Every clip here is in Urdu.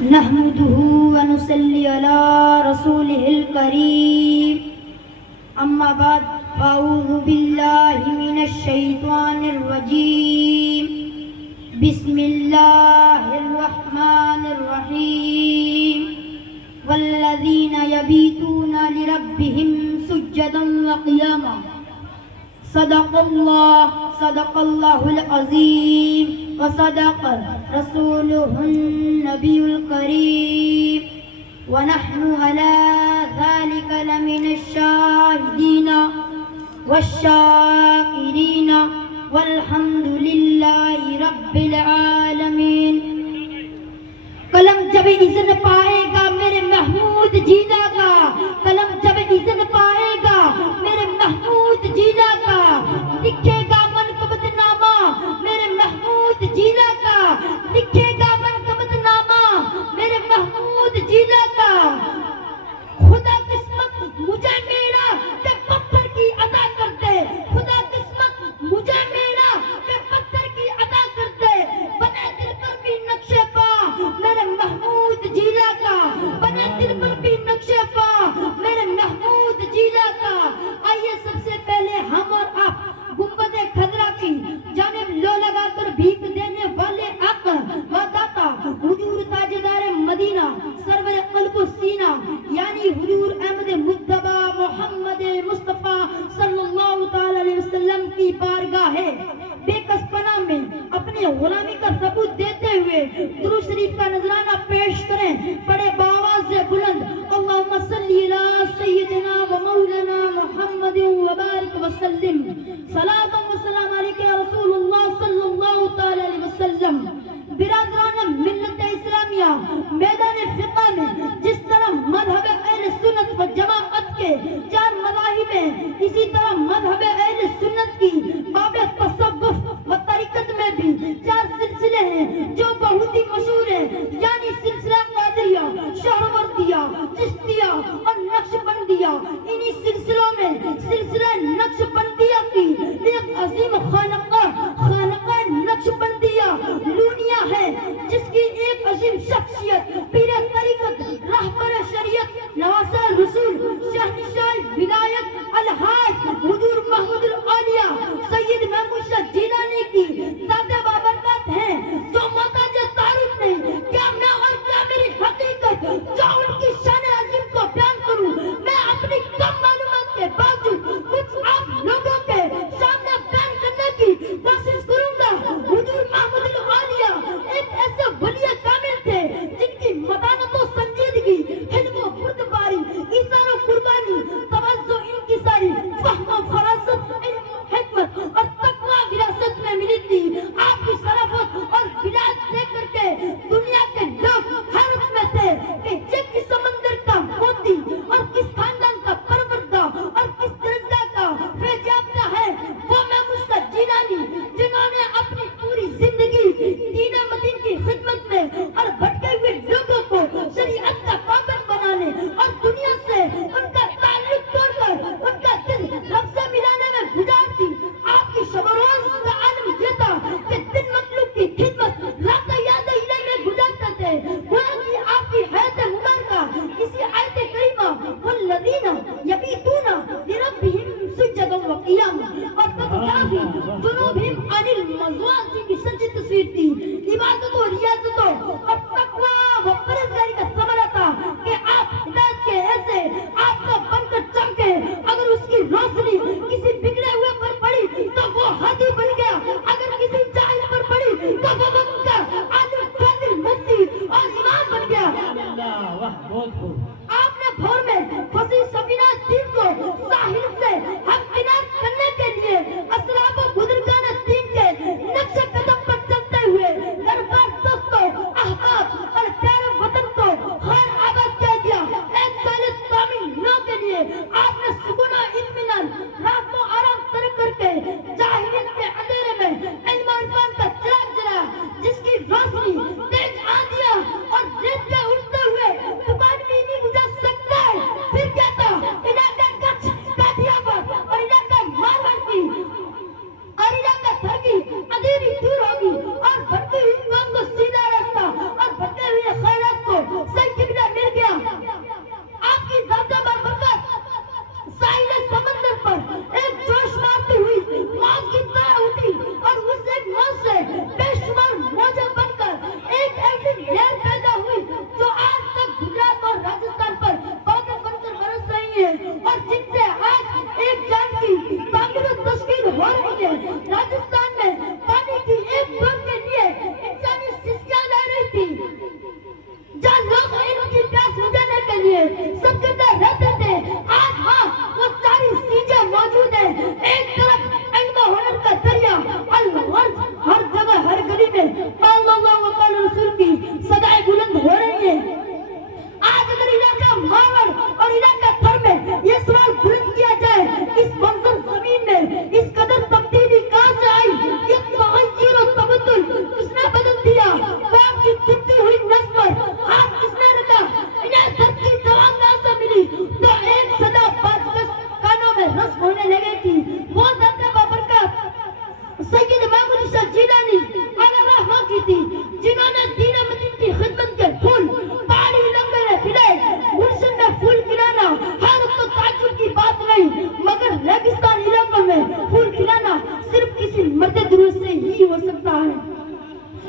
نحمده ونصلي على رسوله الكريم أما بعد فأعوذ بالله من الشيطان الرجيم بسم الله الرحمن الرحيم والذين يبيتون لربهم سجدا وقياما صدق الله العظيم وصدق رسوله النبي الكريم ونحن على ذلك لمن الشاهدين والشاكرين والحمد لله رب العالمین۔ قلم جب اذن پائے گا میرے محمود جینا کا، قلم جب اذن پائے گا میرے محمود جینا کا، لکھے گا منقبت نامہ میرے محمود جینا کا، لکھے گا منقبت نامہ میرے محمود جینا کا۔ خدا قسمت مجھے میرا کہ پتھر کی عطا کر دے، خدا قسمت مجھے میرا کہ پتھر کی عطا کر دے، بنے دل پر بھی نقش پا میرے محمود جیلا کا، بنے دل پر بھی نقش پا میرے محمود جیلا کا۔ آئیے سب سے پہلے ہم اور آپ گنبد خضرا کی جانب لو لگا کر بھیک دینے والے آقا و داتا حضور تاجدار مدینہ سرور قلب و سینہ یعنی حضور احمد مجتبی محمد مصطفیٰ صلی اللہ تعالی علیہ وسلم کی بارگاہ ہے بے کس پناہ میں اپنی غلامی کا ثبوت دیتے ہوئے درود شریف کا نذرانہ پیش کریں۔ بڑے باواز بلند اللہم صلی علی سیدنا و مولانا محمد و بارک وسلم، صلاۃ و سلام علیک یا رسول اللہ صلی اللہ تعالی علیہ وسلم۔ برادران ملت اسلامیہ، میدان فقہ میں جس طرح مذہب اہل سنت و جماعت کے 4 مذاہب ہیں، اسی طرح مذہب اہل سنت کی باب تصوف و طریقت میں بھی 4 سلسلے ہیں جو بہت ہی مشہور ہیں، یعنی سلسلہ قادریہ، شہروردیہ، چشتیہ اور نقشبندیہ۔ انہی سلسلوں میں سلسلہ نقشبندیہ کی ایک عظیم خانقاہ نقشبندیہ لونیا ہے، جس کی ایک عظیم شخصیت پیر طریقت رہبر شریعت نواسہ رسول شہنشاہ ولایت الحاج حضور محمود العالیہ سید محمود شاہ جیلانی کی دادا بابرکات ہیں، جو محتاج تعارف نہیں۔ کیا میں اور کیا میری حقیقت جو ان کی شان عظیم کو بیان کروں؟ میں اپنی کم معلومات کے باوجود کچھ آپ لوگوں کے سامنے بیان کرنے کی کوشش کروں گا۔ حضور محمود العالیہ ایک ایسے ولی کامل تھے جن کی متانت و سنجیدگی، حلم و بردباری، ایثار و قربانی، توازن انکساری، فہم و فراست، علم و حکمت اور تقوی وراثت میں ملی تھی۔ آپ کی شرافت اور ولایت دیکھ کر کے دنیا کے لوگ حیرت میں تھے کہ یہ کس سمندر کا موتی اور کس خاندان کا پروردہ اور کس درجہ کا فیض یافتہ ہے وہ محمود شاہ جیلانی، جنہوں نے اپنی پوری زندگی دین مدین کی خدمت میں اور بھٹکے ہوئے لوگوں کو شریعت کا پابند بنانے اور دنیا سے ان کا تعلق توڑ کر ان کا دل رب سے ملانے میں گزار دی۔ آپ کی شب و روز کا عالم یہ تھا کہ دن مطلوب کی خدمت رات یاد الہ میں گزارتے تھے۔ گویا کہ آپ کی حیات مبارکہ اسی آیت کریمہ والذین یبیتون لربہم سجدا وقیاما اور تتجافی جنوبہم عن المضاجع کی سچی تصویر تھی۔ عبادت و ریاضت اور تقوی و پرہیزگاری کا ثمرہ تھا کہ آپ ہدایت کے ایسے آپ کو بن کر چمکے۔ اگر اس کی روشنی کسی بگڑے ہوئے پر پڑی تو وہ ہادی بن گیا، اگر کسی جاہل پر پڑی تو وہ وقت کا عالم فاضل مفتی اور امام بن گیا۔ آپ نے بھور میں فصیح سفینہ دین کو ساحل سے ہم کنار کرنے کے لیے اسراب و بزرگان دین کے نقش قدم پر چلتے ہوئے دربار دوستوں، احباب اور پیارے وطن کو خیر آباد کیا دیا۔ 1 سال تعمیر نو کے لیے آپ نے سکون و اطمینان، رات کو آرام طلب کر کے جاہلیت کے اندھیرے میں علم و عرفان کا چراغ جلایا، جس کی روشنی تیز آندھیاں اور ریت کے اٹھتے ہوئے طوفان بھی نہیں بجھا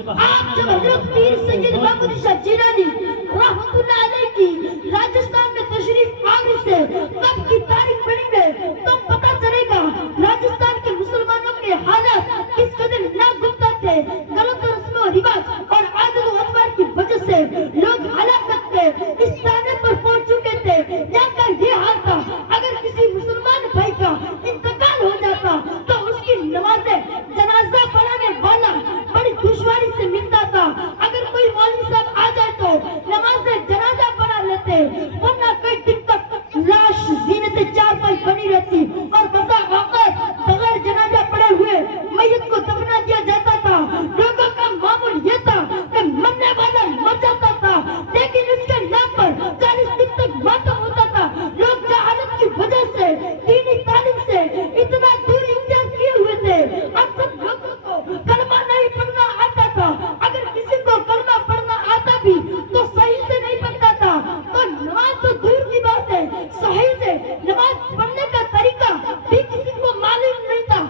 آپ جب حضرت پیر سید محمد شاہ جیلانی رحمت اللہ علیہ کی راجستھان میں تشریف آوری سے کب کی تاریخ پڑھیں گے تو پتہ چلے گا راجستھان کے مسلمانوں کے حالات کس قدر ناگفتہ تھے. غلط رسم و رواج اور عادت و اطوار کی وجہ سے لوگ ہلاکت کے اس تانے پر پہنچ چکے تھے. یہاں کا یہ حال تھا اگر کسی مسلمان بھائی کا انتقال ہو جاتا تو اس کی نماز جنازہ پڑھانے والا بڑی دشواری سے ملتا تھا. اگر کوئی مولوی صاحب آ جائے تو نماز جنازہ پڑھا لیتے, ورنہ کئی دن تک لاش زینت چارپائی بنی رہتی اور بسا اوقات بغیر جنازہ پڑھے ہوئے میت کو دفنا دیا جاتا تھا. لوگوں کا معمول یہ تھا کہ مرنے والا مر جاتا تھا لیکن اس کے نام پر 40 دن تک ماتم ہوتا تھا. لوگ جہالت کی وجہ سے دینی تعلیم سے اتنا دوری اختیار کیے ہوئے تھے. اب سب لوگوں کو کلمہ نہیں پڑھنا آتا تھا. اگر کسی کو کلمہ پڑھنا آتا بھی تو صحیح سے نہیں پڑھتا تھا. تو نماز تو دور کی بات ہے, صحیح سے نماز پڑھنے کا طریقہ بھی کسی کو معلوم نہیں تھا.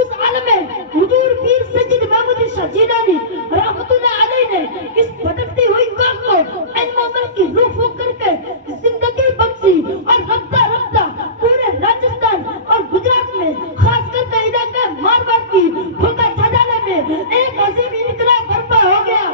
اس عالم میں حضور پیر سید محمد شاہ جیلانی رحمت اللہ علیہ نے اس بھٹکتی ہوئی قوم کو علم و عمل کی روح پھونک کر کے زندگی بخشی اور رفتہ رفتہ پورے راجستھان اور گجرات میں خاص کر کے علاقہ مارواڑ کی بھوکا چھجانے میں ایک عظیم انقلاب برپا ہو گیا.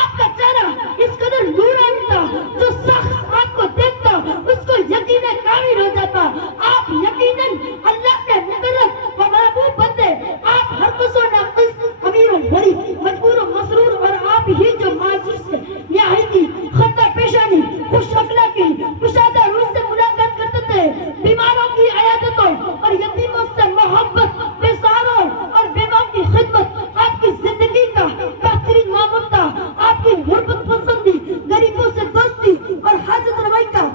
آپ کا چہرہ اس قدر نورانی تھا جو شخص آپ کو دیکھتا اس کو یقیناً کامل ہو جاتا. آپ یقیناً اللہ کے مقرر و محبوب بندے. آپ ہر قص و ناقص, امیر و بڑی, مجبور و مسرور اور آپ ہی جو معجز سے نہایتی خطہ پیشانی خوش اخلاقی کشادہ روح سے ملاقات کرتے تھے. بیماروں کی عیادتوں اور یتیموں سے محبت, بے سہاروں اور بیواؤں کی خدمت آپ کی زندگی کا بہترین معمول تھا. آپ کی غربت پسندی, غریبوں سے دوستی اور حاجت روائی کا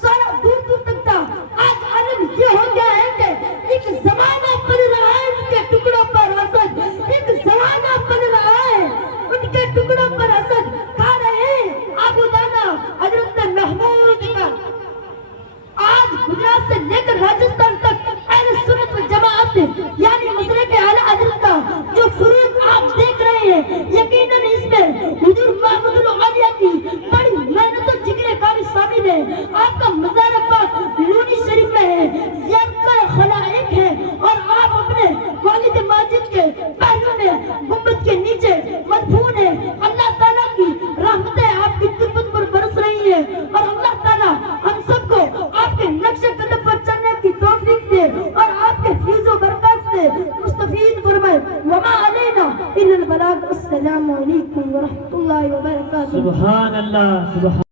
سارا دور دور تک تھا. آج عالم یہ ہو گیا ہے کہ ایک زمانہ پڑ رہا ہے ان کے ٹکڑوں پر حسد, ایک زمانہ پڑ رہا ہے ان کے ٹکڑوں پر حسد کھا رہے ہیں ابو دانا حضرت محمود کا. آج گجرات سے لے کر راجستھان تک اہل سنت و جماعت یعنی مسلک اعلی حضرت کا جو فروغ آپ دیکھ رہے ہیں, یقیناً اس میں حضور محمد العالیہ کی بڑی محنت و جگر کا بھی شامل ہے. آپ کا مزار پاک لونی شریف میں ہے, زیارت خلائق ہے اور آپ اپنے والد ماجد کے پہلو میں گنبد کے نیچے مدفون ہے. اللہ تعالیٰ کی رحمتیں آپ کی تربت پر برس رہی ہے اور اللہ تعالیٰ ہم سب کو آپ کے نقش قدم پر چلنے کی توفیق دے اور آپ کے فیض و برکات سے مستفید فرمائے. وما علینا الا البلاغ. السلام علیکم ورحمۃ اللہ وبرکاتہ. سبحان اللہ.